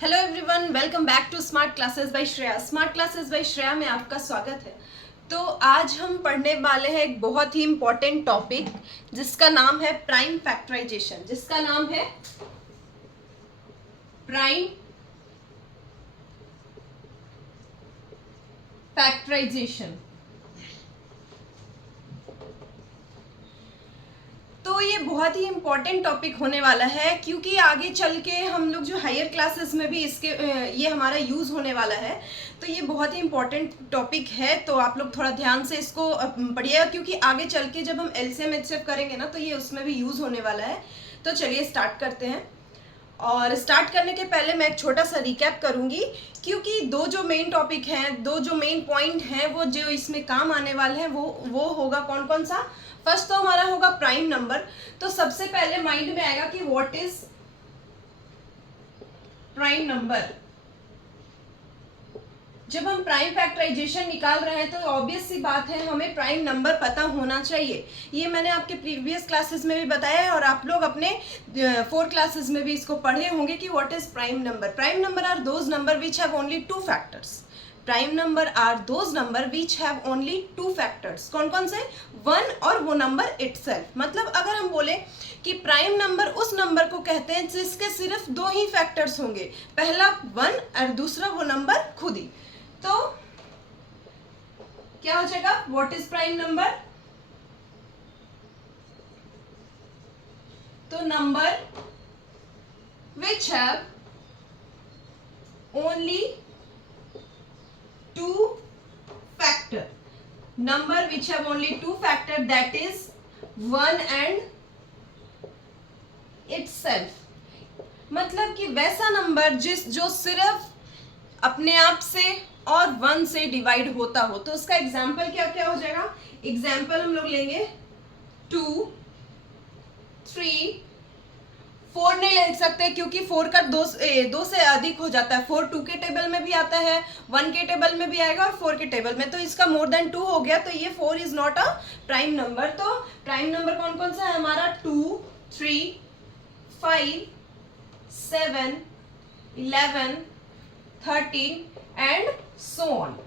Hello everyone, welcome back to Smart Classes by Shreya. Smart Classes by Shreya में आपका स्वागत है। तो आज हम पढ़ने वाले हैं एक बहुत ही इम्पोर्टेंट टॉपिक जिसका नाम है प्राइम फैक्टराइजेशन। जिसका नाम है प्राइम फैक्टराइजेशन। तो ये बहुत ही इम्पॉर्टेंट टॉपिक होने वाला है क्योंकि आगे चल के हम लोग जो हायर क्लासेस में भी इसके ये हमारा यूज़ होने वाला है। तो ये बहुत ही इम्पॉर्टेंट टॉपिक है, तो आप लोग थोड़ा ध्यान से इसको पढ़िएगा क्योंकि आगे चल के जब हम एलसीएम एचसीएफ करेंगे ना तो ये उसमें भी यूज़ होने वाला है। तो चलिए स्टार्ट करते हैं। और स्टार्ट करने के पहले मैं एक छोटा सा रिकैप करूंगी क्योंकि दो जो मेन टॉपिक हैं, दो जो मेन पॉइंट हैं वो जो इसमें काम आने वाले हैं वो होगा कौन कौन सा। फर्स्ट तो हमारा होगा प्राइम नंबर। तो सबसे पहले माइंड में आएगा कि व्हाट इज प्राइम नंबर। जब हम प्राइम फैक्टराइजेशन निकाल रहे हैं तो ऑब्वियस सी बात है हमें प्राइम नंबर पता होना चाहिए। ये मैंने आपके प्रीवियस क्लासेस में भी बताया है और आप लोग अपने 4 क्लासेस में भी इसको पढ़े होंगे कि what is prime number. Prime number are those number which have only 2 factors. Prime number are those number which have only 2 factors. कौन कौन से? 1 और वो नंबर इटसेल्फ। मतलब अगर हम बोले कि प्राइम नंबर उस नंबर को कहते हैं जिसके सिर्फ 2 ही फैक्टर्स होंगे, पहला 1 और दूसरा वो नंबर खुद ही। तो क्या हो जाएगा? What is prime number? तो number which have only 2 factor, number which have only 2 factor, that is 1 and itself। मतलब कि वैसा नंबर जो सिर्फ अपने आप से और 1 से डिवाइड होता हो। तो उसका एग्जाम्पल क्या क्या हो जाएगा? एग्जाम्पल हम लोग लेंगे 2, 3, 4 नहीं लिख सकते क्योंकि 4 का 2 से अधिक हो जाता है। 4 2 के टेबल में भी आता है, 1 के टेबल में भी आएगा और 4 के टेबल में। तो इसका मोर देन 2 हो गया, तो ये 4 is not a prime number. तो प्राइम नंबर कौन कौन सा है हमारा? 2, 3, 5, 7, 11, 13 एंड सो ऑन।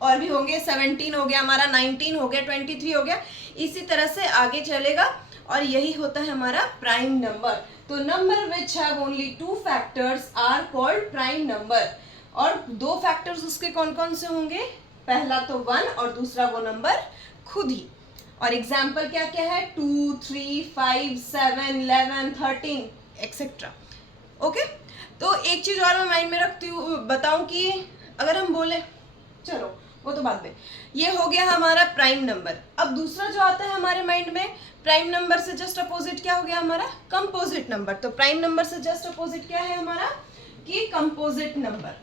और भी होंगे, 17 हो गया हमारा, 19 हो गया, 23 हो गया, इसी तरह से आगे चलेगा। और यही होता है हमारा प्राइम नंबर। तो number which have only 2 factors are called prime number. और 2 फैक्टर्स उसके कौन कौन से होंगे? पहला तो 1 और दूसरा वो नंबर खुद ही। और एग्जाम्पल क्या क्या है? 2, 3, 5, 7, 11, 13 एक्सेट्रा। ओके, तो एक चीज और मैं माइंड में रखती हूँ, बताऊं कि अगर हम बोले, चलो वो तो बाद में, ये हो गया हमारा प्राइम नंबर। अब दूसरा जो आता है हमारे माइंड में, प्राइम नंबर से जस्ट अपोजिट क्या हो गया हमारा? Composite number. तो प्राइम नंबर से जस्ट अपोजिट क्या है हमारा? कि कंपोजिट नंबर।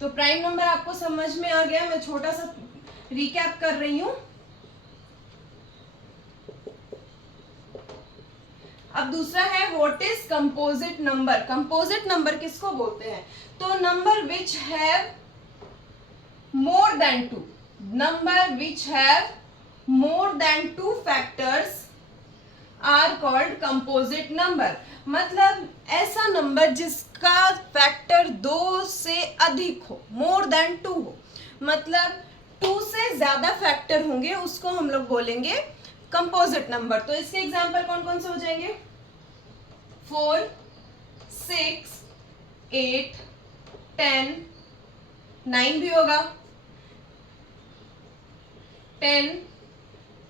तो प्राइम नंबर आपको समझ में आ गया, मैं छोटा सा रिकैप कर रही हूं। अब दूसरा है what is composite number. Composite number किसको बोलते हैं? तो number which have more than 2, number which have more than 2 factors are called composite number। मतलब ऐसा नंबर जिसका फैक्टर 2 से अधिक हो, more than 2 हो, मतलब 2 से ज्यादा फैक्टर होंगे, उसको हम लोग बोलेंगे कंपोजिट नंबर। तो इसके एग्जाम्पल कौन कौन से हो जाएंगे? 4, 6, 8, 10, 9 भी होगा, 10,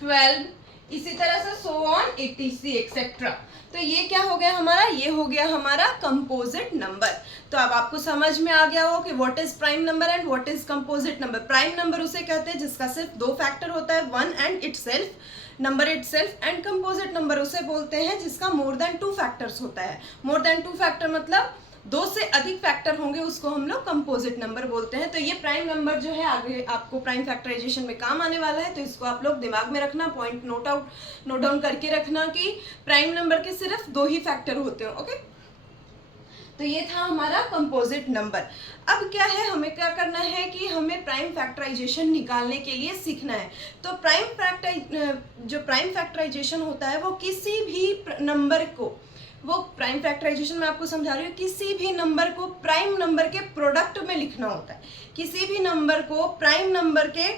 12, इसी तरह से सो ऑन, etc एक्सेट्रा। तो ये क्या हो गया हमारा? ये हो गया हमारा कंपोजिट नंबर। तो अब आपको समझ में आ गया हो कि what is prime number and what is composite number. Prime number उसे कहते हैं जिसका सिर्फ 2 फैक्टर होता है, 1 and itself, number itself. And composite number उसे बोलते हैं जिसका मोर देन 2 फैक्टर्स होता है। मोर देन 2 फैक्टर मतलब 2 से अधिक फैक्टर होंगे, उसको हम लोग कंपोजिट नंबर बोलते हैं। तो ये प्राइम नंबर जो है आगे आपको प्राइम फैक्टराइजेशन में काम आने वाला है, तो इसको आप लोग दिमाग में रखना, पॉइंट नोट डाउन करके रखना कि प्राइम नंबर के सिर्फ 2 ही फैक्टर होते हैं। ओके, तो ये था हमारा कंपोजिट नंबर। अब क्या है, हमें क्या करना है कि हमें प्राइम फैक्टराइजेशन निकालने के लिए सीखना है। तो प्राइम फैक्टराइजेशन होता है वो किसी भी नंबर को वो प्राइम फैक्टराइजेशन मैं आपको समझा रही हूँ, किसी भी नंबर को प्राइम नंबर के प्रोडक्ट में लिखना होता है, किसी भी नंबर को प्राइम नंबर के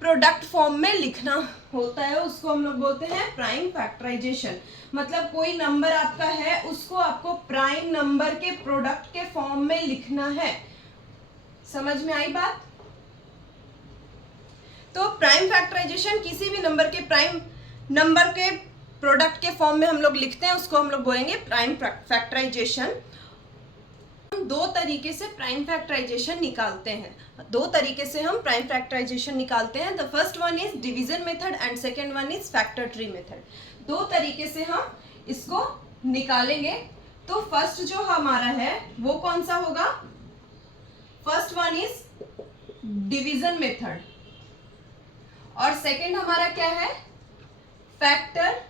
प्रोडक्ट फॉर्म में लिखना होता है, उसको हम लोग बोलते हैं प्राइम फैक्टराइजेशन। मतलब कोई नंबर आपका है, उसको आपको प्राइम नंबर के प्रोडक्ट के फॉर्म में लिखना है। समझ में आई बात? तो प्राइम फैक्टराइजेशन किसी भी नंबर के प्राइम नंबर के प्रोडक्ट के फॉर्म में हम लोग लिखते हैं, उसको हम लोग बोलेंगे प्राइम फैक्टराइजेशन। हम दो तरीके से प्राइम फैक्टराइजेशन निकालते हैं, दो तरीके से हम प्राइम फैक्टराइजेशन निकालते हैं। The first one is division method and second one is factor tree method. दो तरीके से हम इसको निकालेंगे। तो फर्स्ट जो हमारा है वो कौन सा होगा? First one is division method और सेकेंड हमारा क्या है? Factor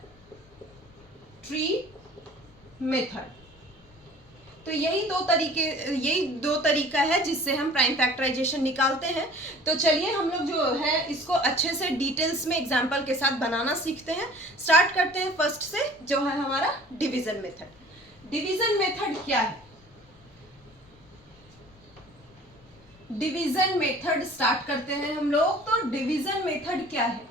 tree method. तो यही दो तरीका है जिससे हम प्राइम फैक्टराइजेशन निकालते हैं। तो चलिए हम लोग जो है इसको अच्छे से डिटेल्स में एग्जांपल के साथ बनाना सीखते हैं। स्टार्ट करते हैं फर्स्ट से, जो है हमारा डिवीजन मेथड। डिवीजन मेथड क्या है? डिवीजन मेथड स्टार्ट करते हैं हम लोग। तो डिवीजन मेथड क्या है?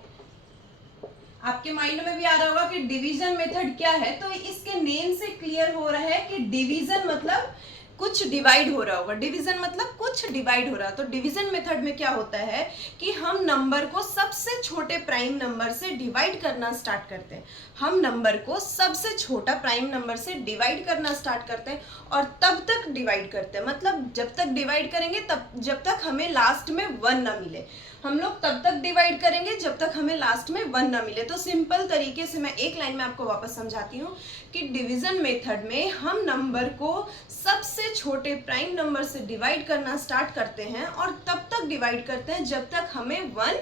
आपके माइंड में भी आ रहा होगा कि डिवीजन मेथड क्या है। तो इसके नेम से क्लियर हो रहा है कि डिवीजन मतलब कुछ डिवाइड हो रहा होगा। डिवीजन मतलब कुछ डिवाइड हो रहा है। तो डिवीजन मेथड में क्या होता है कि हम नंबर को सबसे छोटे प्राइम नंबर से डिवाइड करना स्टार्ट करते हैं। हम नंबर को सबसे छोटा प्राइम नंबर से डिवाइड करना स्टार्ट करते हैं और तब तक डिवाइड करते हैं। मतलब जब तक डिवाइड करेंगे तब जब तक हमें लास्ट में 1 ना मिले। हम लोग तब तक डिवाइड करेंगे जब तक हमें लास्ट में 1 ना मिले। तो सिंपल तरीके से मैं एक लाइन में आपको वापस समझाती हूँ कि डिवीजन मेथड में हम नंबर को सबसे छोटे प्राइम नंबर से डिवाइड करना स्टार्ट करते हैं और तब तक डिवाइड करते हैं जब तक हमें 1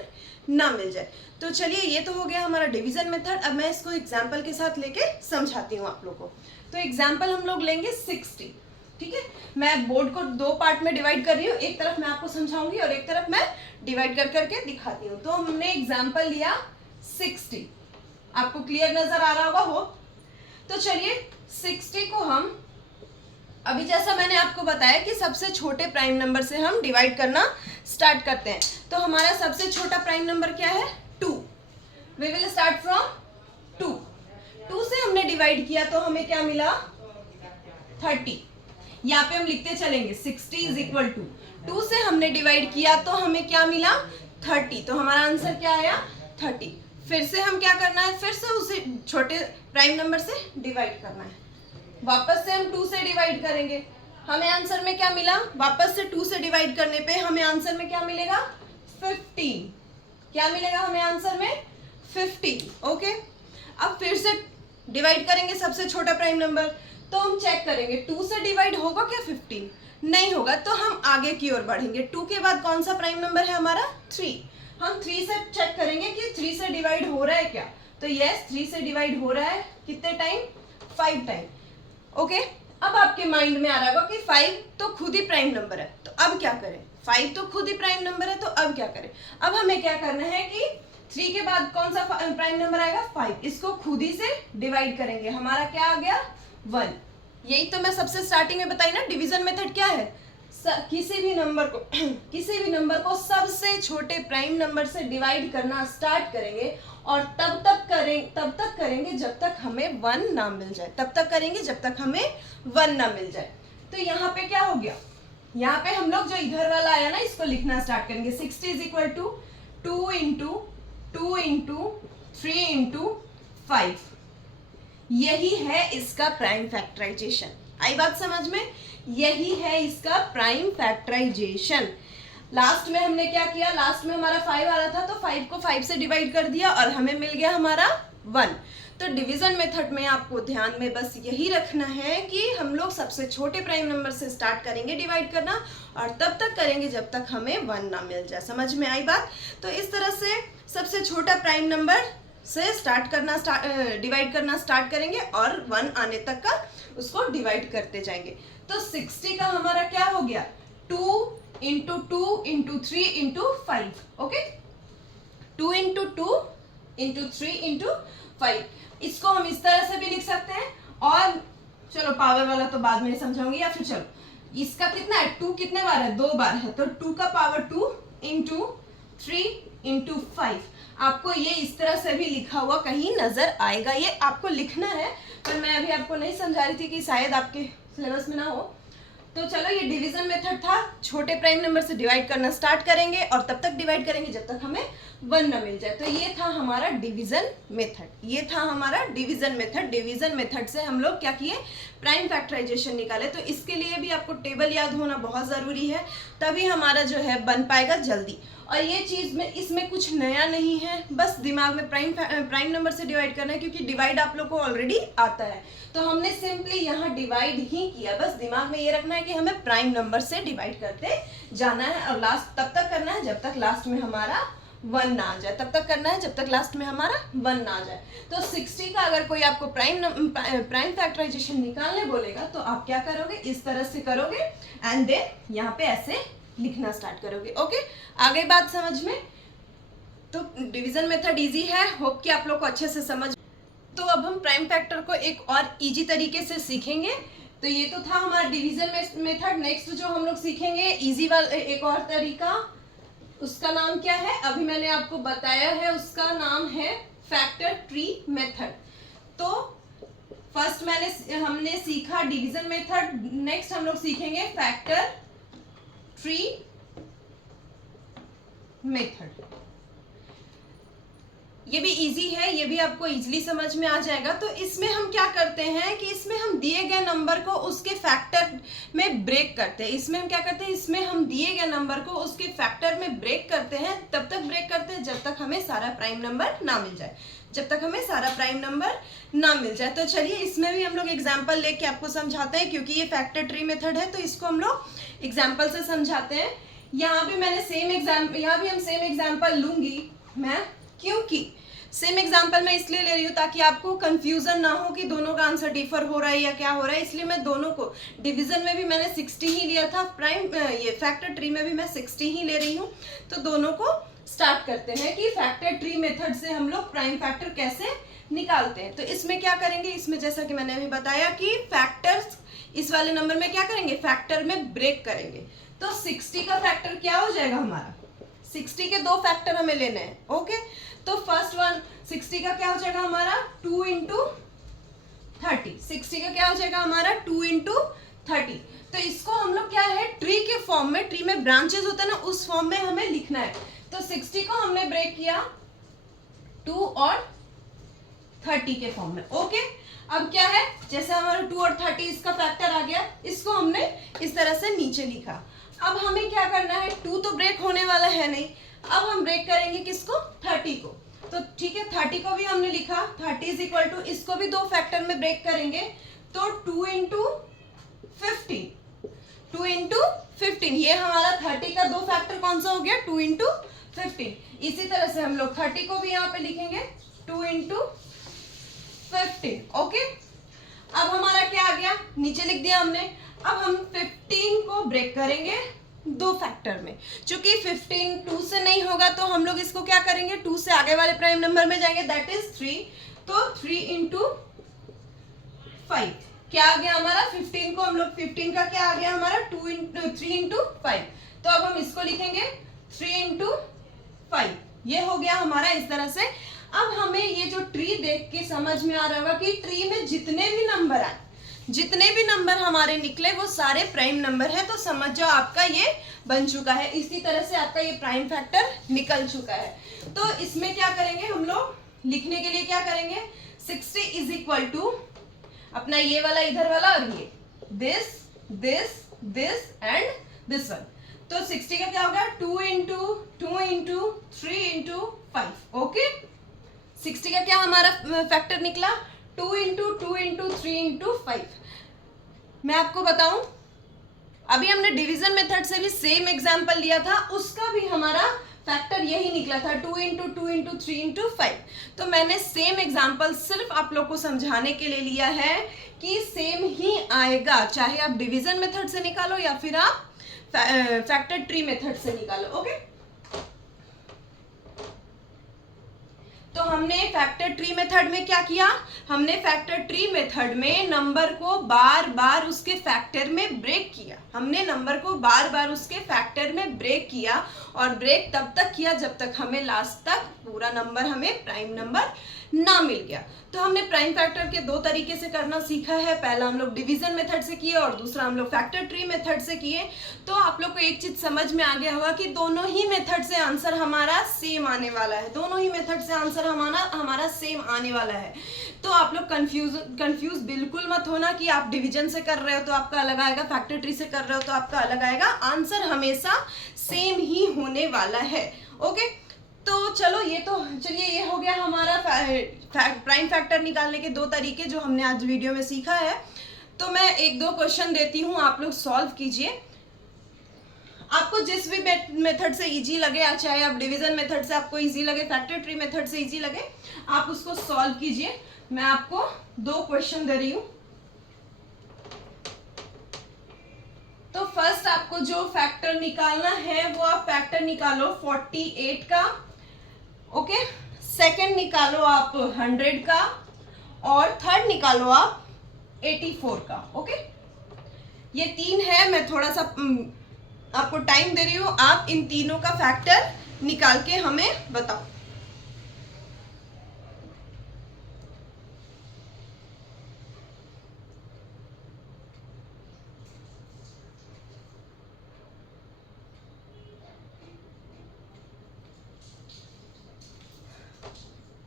ना मिल जाए। तो चलिए ये तो हो गया हमारा डिवीजन मेथड। अब मैं इसको एग्जाम्पल के साथ लेके समझाती हूँ आप लोग को। तो एग्जाम्पल हम लोग लेंगे 60। ठीक है, मैं बोर्ड को दो पार्ट में डिवाइड कर रही हूँ, एक तरफ मैं आपको समझाऊंगी और एक तरफ मैं डिवाइड कर करके दिखाती हूँ। तो हमने एग्जाम्पल लिया 60, आपको क्लियर नजर आ रहा होगा वो। तो चलिए 60 को हम अभी जैसा मैंने आपको बताया कि सबसे छोटे प्राइम नंबर से हम डिवाइड करना स्टार्ट करते हैं। तो हमारा सबसे छोटा प्राइम नंबर क्या है? 2। We will start from 2। 2 से हमने डिवाइड किया तो हमें क्या मिला? 30। यहाँ पे हम लिखते चलेंगे 60 इज इक्वल टू 2 से हमने डिवाइड किया तो हमें क्या मिला? 30। तो हमारा आंसर क्या आया? 30। फिर से हम क्या करना है? फिर से उसे छोटे प्राइम नंबर से डिवाइड करना है। वापस से हम 2 से डिवाइड करेंगे, हमें आंसर में क्या मिला? वापस से 2 से डिवाइड करने पे हमें आंसर में क्या मिलेगा? 15। क्या मिलेगा हमें आंसर में? 15। ओके, अब फिर से डिवाइड करेंगे सबसे छोटा प्राइम नंबर। तो हम चेक करेंगे 2 से डिवाइड होगा क्या 15? नहीं होगा। तो हम आगे की ओर बढ़ेंगे। 2 के बाद कौन सा प्राइम नंबर है हमारा? 3। हम 3 से चेक करेंगे कि 3 से डिवाइड हो रहा है क्या। तो यस, 3 से डिवाइड हो रहा है। कितने टाइम? 5 टाइम। ओके, अब आपके माइंड में आ रहा होगा कि 5 तो खुद ही प्राइम नंबर है, तो अब क्या करें? 5 तो खुद ही प्राइम नंबर है, तो अब क्या करें? अब हमें क्या करना है कि 3 के बाद कौन सा प्राइम नंबर आएगा? 5। इसको खुद ही से डिवाइड करेंगे। हमारा क्या आ गया? 1। यही तो मैं सबसे स्टार्टिंग में बताई ना, डिवीजन मेथड क्या है? किसी भी नंबर को सबसे छोटे प्राइम नंबर से डिवाइड करना स्टार्ट करेंगे और तब तक करेंगे जब तक हमें 1 ना मिल जाए। तब तक करेंगे जब तक हमें 1 ना मिल जाए। तो यहाँ पे क्या हो गया? यहाँ पे हम लोग जो इधर वाला आया ना, इसको लिखना स्टार्ट करेंगे। 60 is equal to 2 into 2 into 3 into 5। यही है इसका प्राइम फैक्टराइजेशन। आई बात समझ में? यही है इसका प्राइम फैक्टराइजेशन। लास्ट में हमने क्या किया? लास्ट में हमारा 5 आ रहा था तो 5 को 5 से डिवाइड कर दिया और हमें मिल गया हमारा 1। तो डिवीजन मेथड में आपको ध्यान में बस यही रखना है कि हम लोग सबसे छोटे प्राइम नंबर से स्टार्ट करेंगे डिवाइड करना और तब तक करेंगे जब तक हमें 1 ना मिल जाए। समझ में आई बात? तो इस तरह से सबसे छोटा प्राइम नंबर से डिवाइड करना स्टार्ट करेंगे और 1 आने तक का उसको डिवाइड करते जाएंगे। तो 60 का हमारा क्या हो गया? 2 into 2 into 3 into 5। Okay, 2 into 2 into 3 into 5। इसको हम इस तरह से भी लिख सकते हैं और चलो पावर वाला तो बाद में समझाऊंगी, या फिर चलो इसका कितना है, 2 कितने बार है, 2 बार है, तो 2 का पावर 2 इंटू 3 इंटू 5। आपको ये इस तरह से भी लिखा हुआ कहीं नजर आएगा, ये आपको लिखना है, पर मैं अभी आपको नहीं समझा रही थी कि शायद आपके सिलेबस में ना हो। तो चलो ये डिवीजन मेथड था, छोटे प्राइम नंबर से डिवाइड करना स्टार्ट करेंगे और तब तक डिवाइड करेंगे जब तक हमें 1 ना मिल जाए। तो ये था हमारा डिवीजन मेथड, ये था हमारा डिवीजन मेथड। डिवीजन मेथड से हम लोग क्या किए, प्राइम फैक्टराइजेशन निकाले। तो इसके लिए भी आपको टेबल याद होना बहुत ज़रूरी है, तभी हमारा जो है बन पाएगा जल्दी। और ये चीज़ में इसमें कुछ नया नहीं है, बस दिमाग में प्राइम नंबर से डिवाइड करना है, क्योंकि डिवाइड आप लोग को ऑलरेडी आता है। तो हमने सिंपली यहाँ डिवाइड ही किया, बस दिमाग में ये रखना है कि हमें प्राइम नंबर से डिवाइड करते जाना है, और लास्ट तब तक करना है जब तक लास्ट में हमारा 1 ना आ जाए, तब तक करना है जब तक लास्ट में हमारा 1 ना आ जाए। तो 60 का अगर कोई आपको प्राइम फैक्टराइजेशन निकालने बोलेगा तो आप क्या करोगे, इस तरह से करोगे एंड देन यहाँ पे ऐसे लिखना स्टार्ट करोगे। ओके, आ गई बात समझ में? तो डिवीजन मेथड इजी है, होप कि आप लोग को अच्छे से समझ। तो अब हम प्राइम फैक्टर को एक और इजी तरीके से सीखेंगे। तो ये तो था हमारा डिवीजन मेथड। नेक्स्ट जो हम लोग सीखेंगे इजी वाला एक और तरीका, उसका नाम क्या है, अभी मैंने आपको बताया है, उसका नाम है फैक्टर ट्री मेथड। तो फर्स्ट हमने सीखा डिवीजन मेथड, नेक्स्ट हम लोग सीखेंगे फैक्टर ट्री मेथड। ये भी इजी है, ये भी आपको इजीली समझ में आ जाएगा। तो इसमें हम क्या करते हैं कि इसमें हम दिए गए नंबर को उसके फैक्टर में ब्रेक करते हैं। इसमें हम क्या करते हैं, इसमें हम दिए गए नंबर को उसके फैक्टर में ब्रेक करते हैं। तब तक ब्रेक करते हैं जब तक हमें सारा प्राइम नंबर ना मिल जाए, जब तक हमें सारा प्राइम नंबर ना मिल जाए। तो चलिए इसमें भी हम लोग एग्जाम्पल लेके आपको समझाते हैं, क्योंकि ये फैक्टर ट्री मेथड है तो इसको हम लोग एग्जाम्पल से समझाते हैं। यहाँ भी मैंने यहाँ भी हम सेम एग्जाम्पल लूंगी मैं, क्योंकि सेम एग्जाम्पल मैं इसलिए ले रही हूँ ताकि आपको कंफ्यूजन ना हो कि दोनों का आंसर डिफर हो रहा है या क्या हो रहा है। इसलिए मैं दोनों को, डिवीजन में भी मैंने 60 ही लिया था, ये फैक्टर ट्री में भी मैं 60 ही ले रही हूँ। तो दोनों को स्टार्ट करते हैं कि फैक्टर ट्री मेथड से हम लोग प्राइम फैक्टर कैसे निकालते हैं। तो इसमें क्या करेंगे, इसमें जैसा कि मैंने अभी बताया कि फैक्टर्स इस वाले नंबर में क्या करेंगे, फैक्टर में ब्रेक करेंगे। तो 60 का फैक्टर क्या हो जाएगा हमारा, 60 के 2 फैक्टर हमें लेने हैं। ओके, तो फर्स्ट वन 60 का क्या हो जाएगा हमारा 2 इंटू 30। 60 का क्या हो जाएगा हमारा 2 इंटू 30। तो इसको हम लोग क्या है, ट्री के फॉर्म में, ट्री में ब्रांचेस होते हैं ना, उस फॉर्म में हमें लिखना है। तो 60 को हमने ब्रेक किया 2 और 30 के फॉर्म में। ओके, अब क्या है, जैसे हमारा 2 और 30 इसका फैक्टर आ गया, इसको हमने इस तरह से नीचे लिखा। अब हमें क्या करना है, 2 तो ब्रेक होने वाला है नहीं, अब हम ब्रेक करेंगे किसको, 30 को। तो ठीक है, 30 को भी हमने लिखा, 30 इज इक्वल टू, इसको भी 2 फैक्टर में ब्रेक करेंगे। तो 2 इंटू 15, 2 इंटू 15, ये हमारा 30 का 2 फैक्टर कौन सा हो गया, 2 इंटू 15। इसी तरह से हम लोग 30 को भी यहाँ पे लिखेंगे 2 इंटू 15। ओके, अब हमारा क्या आ गया, नीचे लिख दिया हमने। अब हम 15 को ब्रेक करेंगे 2 फैक्टर में। चूंकि 15 2 से नहीं होगा तो हम लोग इसको क्या करेंगे, 2 से आगे वाले प्राइम नंबर में जाएंगे, दैट इज 3। तो 3 इंटू 5 क्या आ गया हमारा, 15 को हम लोग 15 का क्या आ गया हमारा 3 इंटू 5। तो अब हम इसको लिखेंगे 3 इंटू 5। ये हो गया हमारा इस तरह से। अब हमें ये जो ट्री देख के समझ में आ रहा होगा कि ट्री में जितने भी नंबर आए, जितने भी नंबर हमारे निकले वो सारे प्राइम नंबर है। तो समझ जाओ आपका ये बन चुका है। इसी तरह से आपका ये प्राइम फैक्टर निकल चुका है। तो इसमें क्या करेंगे हम लोग, लिखने के लिए क्या करेंगे, 60 इज इक्वल टू अपना ये वाला इधर वाला और ये this this this and this one. तो 60 का क्या होगा 2 इंटू 2 इंटू 3 इंटू 5। ओके, 60 का क्या हमारा फैक्टर निकला 2 इंटू 2 इंटू 3 इंटू 5। मैं आपको बताऊं, अभी हमने डिवीजन मेथड से भी सेम एग्जांपल लिया था, उसका भी हमारा फैक्टर यही निकला था 2 इंटू 2 इंटू 3 इंटू 5। तो मैंने सेम एग्जांपल सिर्फ आप लोग को समझाने के लिए लिया है कि सेम ही आएगा, चाहे आप डिवीजन मेथड से निकालो या फिर आप फैक्टर ट्री मेथड से निकालो। ओके, तो हमने फैक्टर ट्री मेथड में क्या किया, हमने फैक्टर ट्री मेथड में नंबर को बार बार उसके फैक्टर में ब्रेक किया, हमने नंबर को बार बार उसके फैक्टर में ब्रेक किया, और ब्रेक तब तक किया जब तक हमें लास्ट तक पूरा नंबर हमें प्राइम नंबर ना मिल गया। तो हमने प्राइम फैक्टर के दो तरीके से करना सीखा है, पहला हम लोग डिवीजन मेथड से किए और दूसरा हम लोग फैक्टर ट्री मेथड से किए। तो आप लोग को एक चीज समझ में आ गया होगा कि दोनों ही मेथड से आंसर हमारा सेम आने वाला है, दोनों ही मेथड से आंसर हमारा सेम आने वाला है। तो आप लोग कंफ्यूज बिल्कुल मत होना कि आप डिवीजन से कर रहे हो तो आपका अलग आएगा, फैक्टर ट्री से कर रहे हो तो आपका अलग आएगा, आंसर हमेशा सेम ही होने वाला है। ओके, तो चलो चलिए ये हो गया हमारा प्राइम फैक्टर निकालने के दो तरीके जो हमने आज वीडियो में सीखा है। तो मैं एक दो क्वेश्चन देती हूँ, आप लोग सॉल्व कीजिए। आपको जिस भी मेथड से इजी लगे, चाहे आप डिवीजन मेथड से आपको इजी लगे, फैक्टर ट्री मेथड से इजी लगे, आप उसको सॉल्व कीजिए। मैं आपको दो क्वेश्चन दे रही हूँ। तो फर्स्ट आपको जो फैक्टर निकालना है वो आप फैक्टर निकालो 48 का, ओके। सेकंड निकालो आप 100 का, और थर्ड निकालो आप 84 का, ओके। ये तीन है, मैं थोड़ा सा आपको टाइम दे रही हूं, आप इन तीनों का फैक्टर निकाल के हमें बताओ।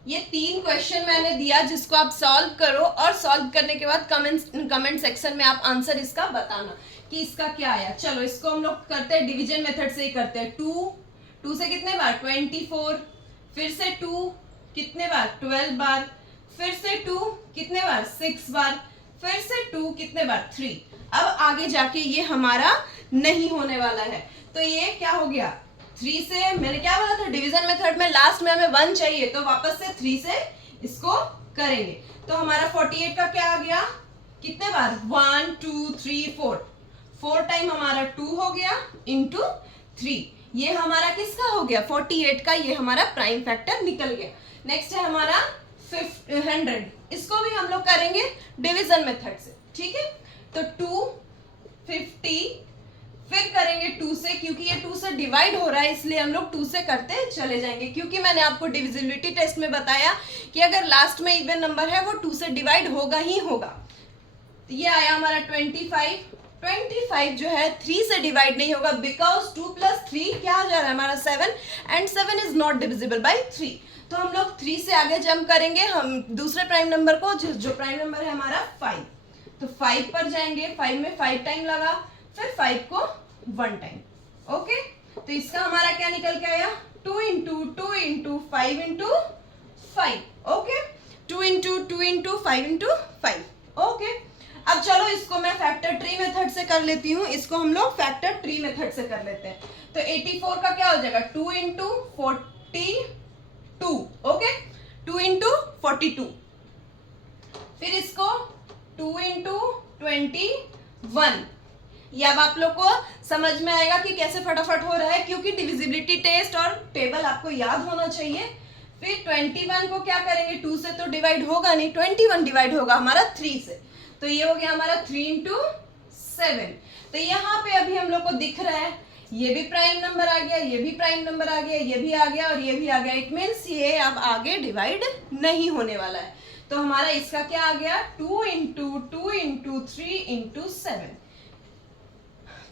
ये तीन क्वेश्चन मैंने दिया जिसको आप सॉल्व करो, और सॉल्व करने के बाद कमेंट सेक्शन में आप आंसर इसका बताना कि इसका क्या आया। चलो इसको हम लोग करते हैं डिवीजन मेथड से ही करते हैं। 2 से कितने बार 24, फिर से 2 कितने बार 12 बार, फिर से 2 कितने बार 6 बार, फिर से 2 कितने बार 3। अब आगे जाके ये हमारा नहीं होने वाला है, तो ये क्या हो गया 3 से, मैंने क्या बोला था डिवीजन मेथड में लास्ट में हमें 1 चाहिए, तो वापस से 3 से इसको करेंगे। तो हमारा 48 का क्या आ गया, कितने बार 1 2 3 4 टाइम हमारा 2 हो गया इंटू 3। ये हमारा किसका हो गया 48 का, ये हमारा प्राइम फैक्टर निकल गया। नेक्स्ट है हमारा 100, इसको भी हम लोग करेंगे डिवीजन मेथड से, ठीक है। तो 250, फिर करेंगे 2 से, क्योंकि ये 2 से डिवाइड हो रहा है इसलिए हम लोग 2 से करते चले जाएंगे, क्योंकि मैंने आपको डिविजिबिलिटी टेस्ट में बताया कि अगर लास्ट में इवन नंबर है वो 2 से डिवाइड होगा ही होगा। तो ये आया हमारा 25 जो है 3 से डिवाइड नहीं होगा, बिकॉज 2 + 3 क्या हो जा रहा है हमारा 7, and 7 is not divisible by 3। तो हम लोग 3 से आगे जंप करेंगे, हम दूसरे प्राइम नंबर को, जो प्राइम नंबर है हमारा 5, तो 5 पर जाएंगे, 5 में 5 टाइम लगा, फिर 5 को 1 टाइम, ओके। तो इसका हमारा क्या निकल के आया 2 × 2 × 5 × 5, ओके। 2 × 2 × 5 × 5, ओके। अब चलो इसको मैं फैक्टर ट्री मेथड से कर लेती हूँ, इसको हम लोग फैक्टर ट्री मेथड से कर लेते हैं। तो 84 का क्या हो जाएगा 2 × 42, ओके, 2 × 42। फिर इसको 2 × 21। ये अब आप लोग को समझ में आएगा कि कैसे फटाफट हो रहा है, क्योंकि डिविजिबिलिटी टेस्ट और टेबल आपको याद होना चाहिए। फिर 21 को क्या करेंगे, 2 से तो डिवाइड होगा नहीं, 21 डिवाइड होगा हमारा 3 से, तो ये हो गया हमारा 3 × 7। तो यहाँ पे अभी हम लोग को दिख रहा है ये भी प्राइम नंबर आ गया, ये भी प्राइम नंबर आ गया, ये भी आ गया और ये भी आ गया। इट मीन्स ये अब आगे डिवाइड नहीं होने वाला है। तो हमारा इसका क्या आ गया 2 × 2 × 3 × 7।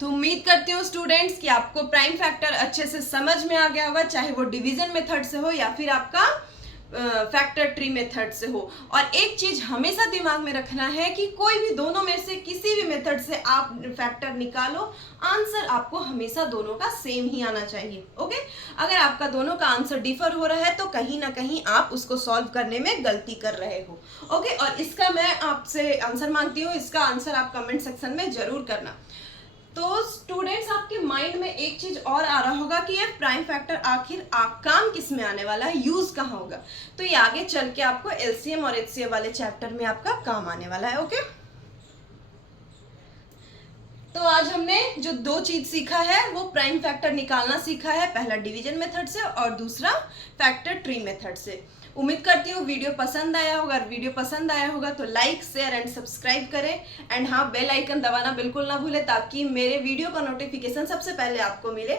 तो उम्मीद करती हूँ स्टूडेंट्स कि आपको प्राइम फैक्टर अच्छे से समझ में आ गया होगा, चाहे वो डिवीजन मेथड से हो या फिर आपका फैक्टर ट्री मेथड से हो। और एक चीज हमेशा दिमाग में रखना है कि कोई भी दोनों में से किसी भी मेथड से आप फैक्टर निकालो, आंसर आपको हमेशा दोनों का सेम ही आना चाहिए, ओके। अगर आपका दोनों का आंसर डिफर हो रहा है तो कहीं ना कहीं आप उसको सॉल्व करने में गलती कर रहे हो, ओके। और इसका मैं आपसे आंसर मांगती हूँ, इसका आंसर आप कमेंट सेक्शन में जरूर करना। तो स्टूडेंट्स आपके माइंड में एक चीज और आ रहा होगा कि ये प्राइम फैक्टर आखिर काम किस में आने वाला है, यूज कहाँ होगा। तो ये आगे चल के आपको एलसीएम और एचसीएफ वाले चैप्टर में आपका काम आने वाला है, ओके। तो आज हमने जो दो चीज सीखा है वो प्राइम फैक्टर निकालना सीखा है, पहला डिवीजन मेथड से और दूसरा फैक्टर ट्री मेथड से। उम्मीद करती हूँ वीडियो पसंद आया होगा। अगर वीडियो पसंद आया होगा तो लाइक शेयर एंड सब्सक्राइब करें। एंड हाँ, बेल आइकन दबाना बिल्कुल ना भूलें ताकि मेरे वीडियो का नोटिफिकेशन सबसे पहले आपको मिले।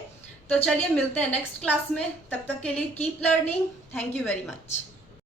तो चलिए मिलते हैं नेक्स्ट क्लास में, तब तक के लिए keep learning. Thank you very much.